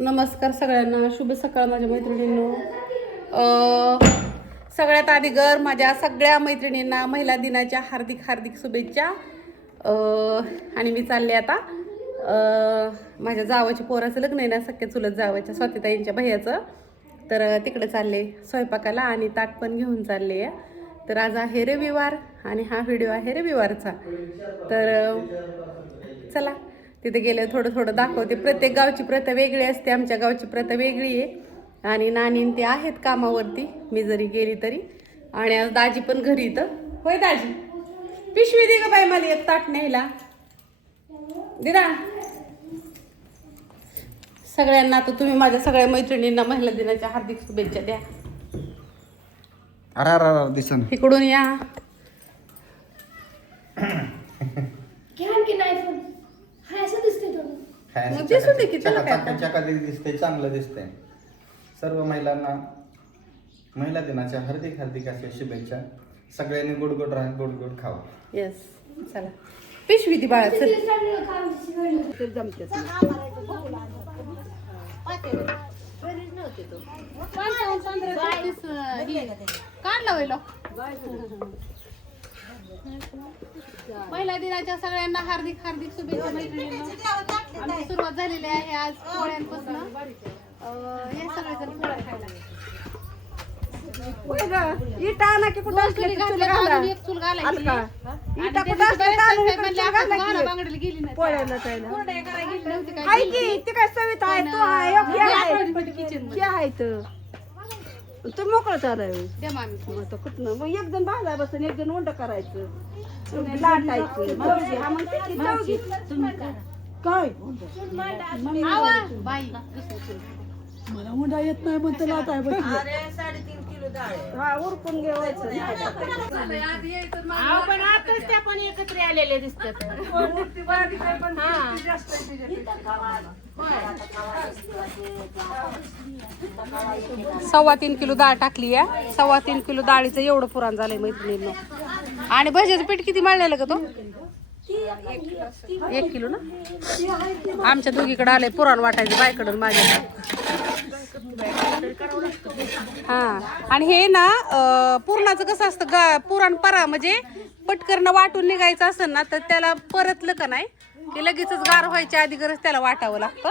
नमस्कार सगळ्यांना, शुभ सकाळ माझ्या मैत्रिणींनो. सगळ्यात आधी माझ्या सगळ्या मैत्रिणींना महिला दिनाच्या हार्दिक हार्दिक शुभेच्छा. आणि मी चालले आता माझ्या जावाच्या पोराचं लग्न आहे ना, सख्या चुलत जावाच्या स्वातीताईंच्या भैयाचं. तर तिकडे चालले स्वयंपाकाला आणि ताट पण घेऊन चालले आहे. तर आज आहे रविवार आणि हा व्हिडिओ आहे रविवारचा. तर चला तिथे गेले थोडं थोडं दाखवते. प्रत्येक गावची प्रथा वेगळी असते, आमच्या गावची प्रथा वेगळी आहे. आणि नानीन ते आहेत कामावरती, मी जरी गेली तरी. आणि आज दाजी पण घरी इथं. होय दाजी, पिशवी दे ग बाई मला एक ताट न्यायला दिदा. सगळ्यांना तर तुम्ही माझ्या सगळ्या मैत्रिणींना महिला दिनाच्या हार्दिक शुभेच्छा द्या. अरे दिसन इकडून या. दिसते, चांगलं दिसतंय. सर्व महिलांना महिला दिनाच्या हार्दिक हार्दिक अशा शुभेच्छा. सगळ्यांनी गोड गोड राहा, गोड गोड खावा. येस, चला पिशवी ती बाळा चल. काढला होईल. महिला दिनाच्या सगळ्यांना हार्दिक हार्दिक शुभेच्छा मैत्रिणींनो. आमची सुरुवात झालेली आहे आज पोळ्यांपासून. हे सगळेजण पोळ्या खायला. तू मोकळं चालाय कुठनं मग एक जण भाजा बसून एक जण उंड करायचं, लाटायचं. काय मला उंडा येत नाही म्हणते लाटाय बस. 3.5 किलो डाळ हा उरकून घ्यायचं. पण आताच त्या पण एकत्र आलेले दिसतात. 3.25 किलो डाळ टाकली आहे. 3.25 किलो डाळीचं एवढं पुराण झालंय मैत्रिणींनो. आणि भज्याचं पीठ किती मळलेलं का तो? 1 किलो ना. आमच्या दोघीकडे आलंय पुराण वाटायचं, बायकडून माझ्या. हा, आणि हे ना पुरणाचं कसं असतं पुराण परा म्हणजे पटकन वाटून निघायचं असेल ना, तर त्याला परतलं का नाही की लगेचच गार व्हायच्या आधी गरज त्याला वाटावं लागतं.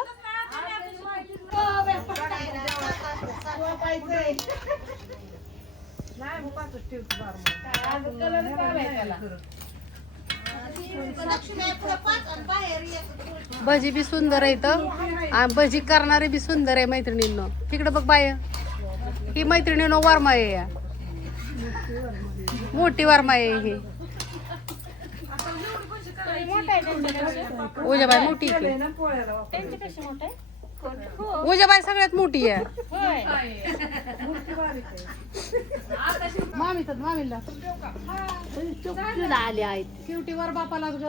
भजी बी सुंदर आहे तर भजी करणारे बी सुंदर आहे मैत्रिणींनो. तिकडे बघ बाय, ही मैत्रिणींनो वरमा आहे, या मोठी वरमा आहे ही. उजाबाई मोठी उजाबाई सगळ्यात मोठी आहे. मामीला आले आहेत शेवटीवर बापाला अजून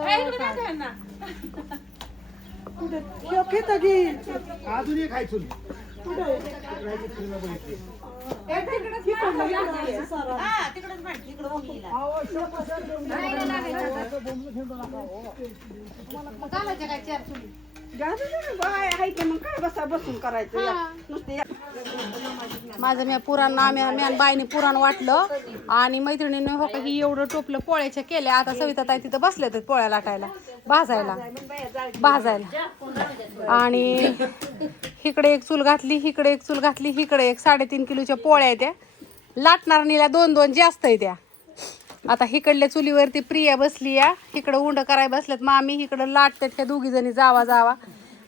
खायचो बसून करायचं. माझं मी पुराण आम्ही बाईने पुराण वाटलं आणि मैत्रिणीने हो का ही एवढं टोपलं पोळ्याच्या केल्या. आता सविता ताई तिथं बसले तर पोळ्या लाटायला, भाजायला. आणि इकडे एक चूल घातली, इकडे एक चूल घातली, इकडे एक 3.5 किलोच्या पोळ्या आहेत त्या. लाटणार नीला 2-2 जास्त आहे त्या. आता इकडल्या चुलीवरती प्रिया बसली या, इकडं उंड कराय बसल्यात मामी, इकडं लाटतात ह्या दोघी जणी जावा.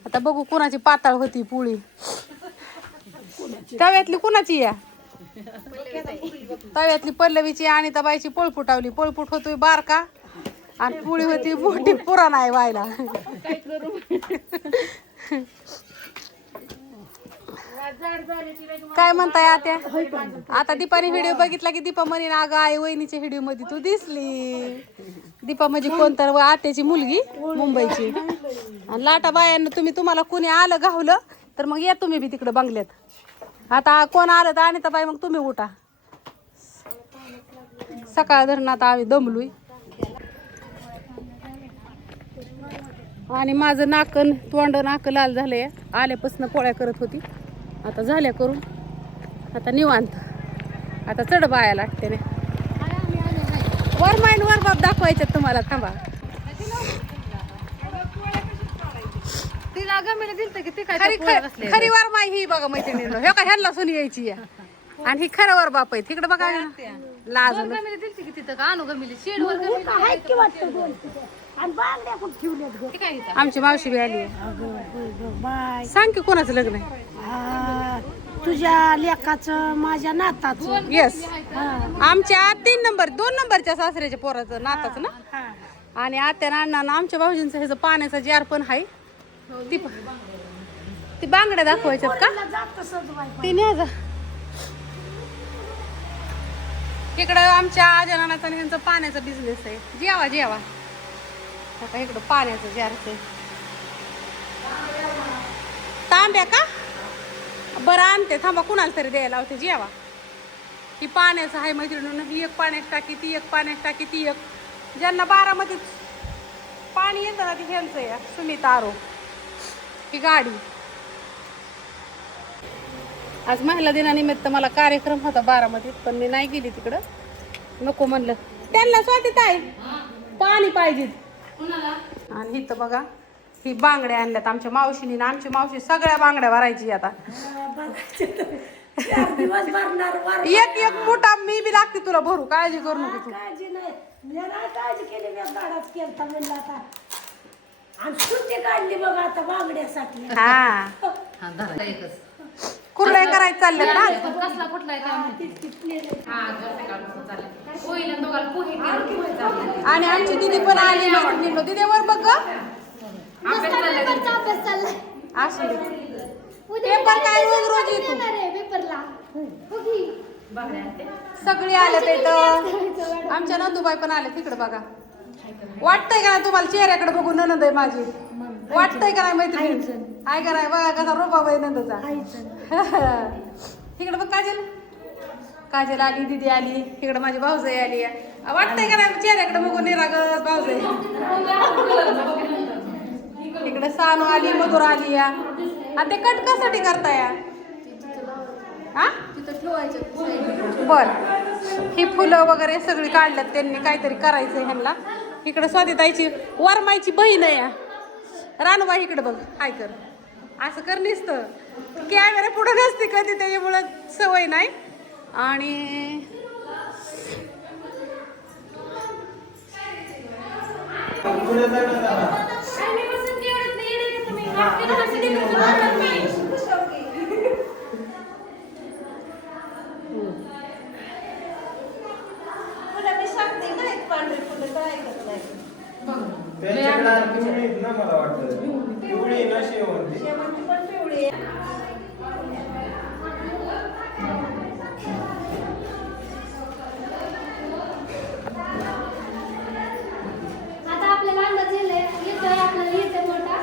आता बघू कुणाची पाताळ होती पोळी. तव्यातली कुणाची या? तव्यातली पल्लवीची आणि बाईची पोळपूट आवली. पोळपूट होतोय बारका आणि पोळी होती मोठी, पुराण आहे व्हायला. काय म्हणताय आत्या? आता दीपाने व्हिडिओ बघितला की दीपा म्हणे अगं आई वहिनीच्या व्हिडिओ मध्ये तू दिसली. दीपा म्हणजे कोणतर आत्याची मुलगी मुंबईची. आणि लाटा बायांना तुम्हाला कोणी आलं गावलं तर मग या तुम्ही बी तिकडे बंगल्यात. आता कोण आलं तर आणि बाई मग तुम्ही उठा. सकाळ धरण आता आम्ही दमलोय. आणि माझं नाकन तोंड नाक लाल झालंय. आल्यापासून पोळ्या करत होती, आता झाल्या करून, आता निवांत. आता चढ बायाला वाटते नाही. वर माईन वर बाप दाखवायच्यात तुम्हाला, थांबा. तिला गमीला दिलतं की ती काय खरी वर माई ही बघा मैत्रिणींनो, हे का ह्यांना सुनी यायची या. आणि ही खरं वर बाप आहे. तिकडे बघा लाज. गमीला दिलती की तिथं का आणू गमीला शेडवर गमीला आणि बांगड्या पण ठेवल्यात. आमची मावशी बी आली. बाय सांग की कोणाचं लग्न आहे? तुझ्या लेकाचं माझ्या नाताचं. येस, आमच्या 3 नंबर 2 नंबरच्या सासऱ्याच्या पोराचं नाताचं ना. आणि आत्या अण्णा आमच्या भाऊजींचं ह्याचं पाण्याचा जार पण आहे. ती बांगड्या दाखवायच्यात का? ती न्याजा इकडं. आमच्या आजनानाचा आणि ह्यांचा पाण्याचा बिझनेस आहे. जेवा जेवा. आता इकडं पाण्याचं जारचं तांब्या का बरं आणते, थांबा कुणाला तरी द्यायला लावते. जेवा. ही पाण्याचं आहे मैत्रिणीनं. ही एक पाण्याची टाकी, ती एक पाण्याची टाकी, ती एक. ज्यांना बारामतीत पाणी येतं ना ती ह्यांचं या सुमिता आरो ही गाडी. आज महिला दिनानिमित्त मला कार्यक्रम होता बारामतीत, पण मी नाही गेली तिकडं. नको म्हणलं. त्यांना स्वातीत आहे पाणी पाहिजे. आणि इथं बघा ही बांगड्या आणल्यात आमच्या मावशीनी. ना आमची मावशी सगळ्या बांगड्या भरायची आता. एक एक मोठा मी बी लागते तुला भरू, काळजी करू नको तू. हा कुरड्या करायचं चालल्यात ना. कसला कुठलाय काय आणि आमची दिदी पण आली मैत्रिणींनो. दिदी वर बघ असू दे. पेपर काय रोज रोज येतो. सगळी आले तर आमच्या नंदूबाई पण आले. तिकडे बघा. वाटतंय का नाही तुम्हाला चेहऱ्याकडे बघून ननंद आहे माझी? वाटतंय का नाही मैत्रिणी? काय कराय बघा कसा रोबा बाई नंदचा. इकडे बघ काजल. काजल आली, दिदी आली. इकडे माझी भाऊजाई आली. वाटतंय का नाही चेहऱ्याकडे बघून निरागस भाऊजाई. इकडे सानू आली, मधुर आली या. आणि ते कट कशासाठी करताय? हा बर. ही फुलं वगैरे सगळी काढल्यात त्यांनी, काहीतरी करायचंय ह्यांना. इकडे स्वातीताईची वरमाईची बहीण आहे. रानूबाई इकडे बघ. काय कर असं कर नुसतं. कॅमेरा पुढे नसते कधी, त्याच्यामुळं सवय नाही. आणि मला वाटतं पिवळी ना शेवंती पण पिवळी. आता आपल्याला अंदाज येतोय आपल्याला येते मोठा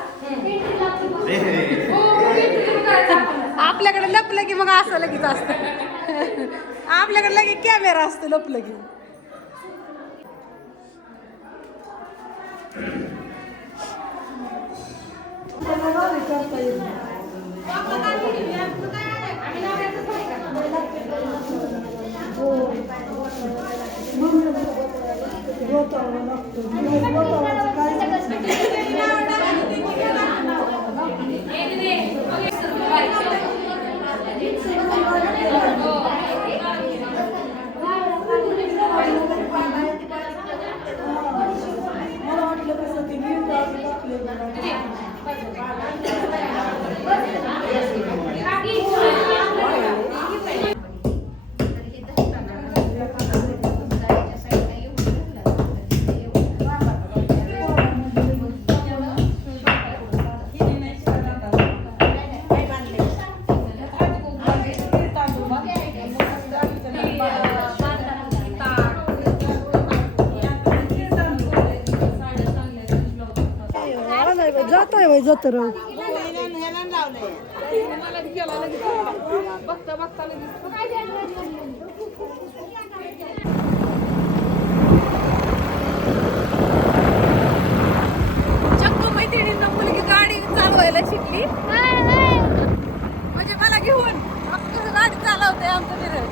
आपल्याकडे लपलं की मग असं लगेच असतं. आपल्याकडे लगेच कॅमेरा असतो लपलं की. जात आहे जत्र. चक्क मैत्रिणींना मुलगी गाडी चालवायला शिकली म्हणजे मला घेऊन कसं गाडी चालवते आमचं फिरत.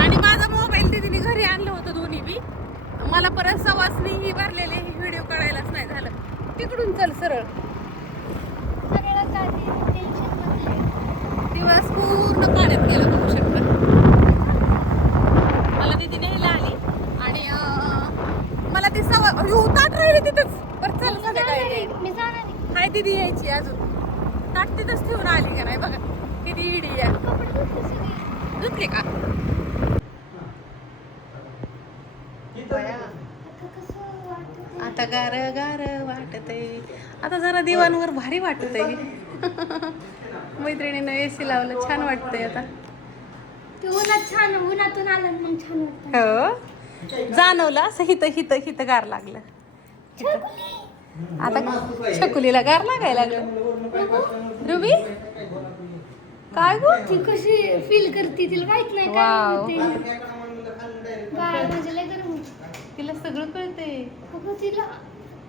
आणि माझा मोबाईल दिदीने घरी आणलं होतं दोन्ही बी. मला परत सवासनी ही भरलेले ही व्हिडिओ काढायलाच नाही झालं. तिकडून चल सरळ. दिवस पूर्ण पाण्यात गेला बघू शकता. मला दिदी न्यायला आली आणि मला ती ताट राहिली तिथंच. बरं चल संध्याकाळी हाय दिदी यायची अजून. ताट तिथंच ठेवून आली का नाही बघा किती इडी आहे. धुतली का? आता गार गार वाटतंय. आता जरा दिवाणवर भारी वाटतंय. मैत्रिणीनं एसी लावलं छान वाटतंय आता. ते उन्हात छान उन्हातून आलं मग छान वाटतं. हो जाणवलं असं हित गार लागलं. आता छकुलीला गार लागायला लागलं. रुबी काय गो ती कशी फील करते तिला माहित नाही वाव. काय होते. गाय म्हणजे लय गरम होती. तिला सगळं कळतंय. अगं तिला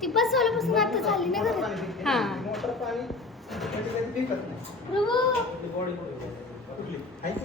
ती बसवल्यापासून आता झाली ना घरात. हा पांढरा आहे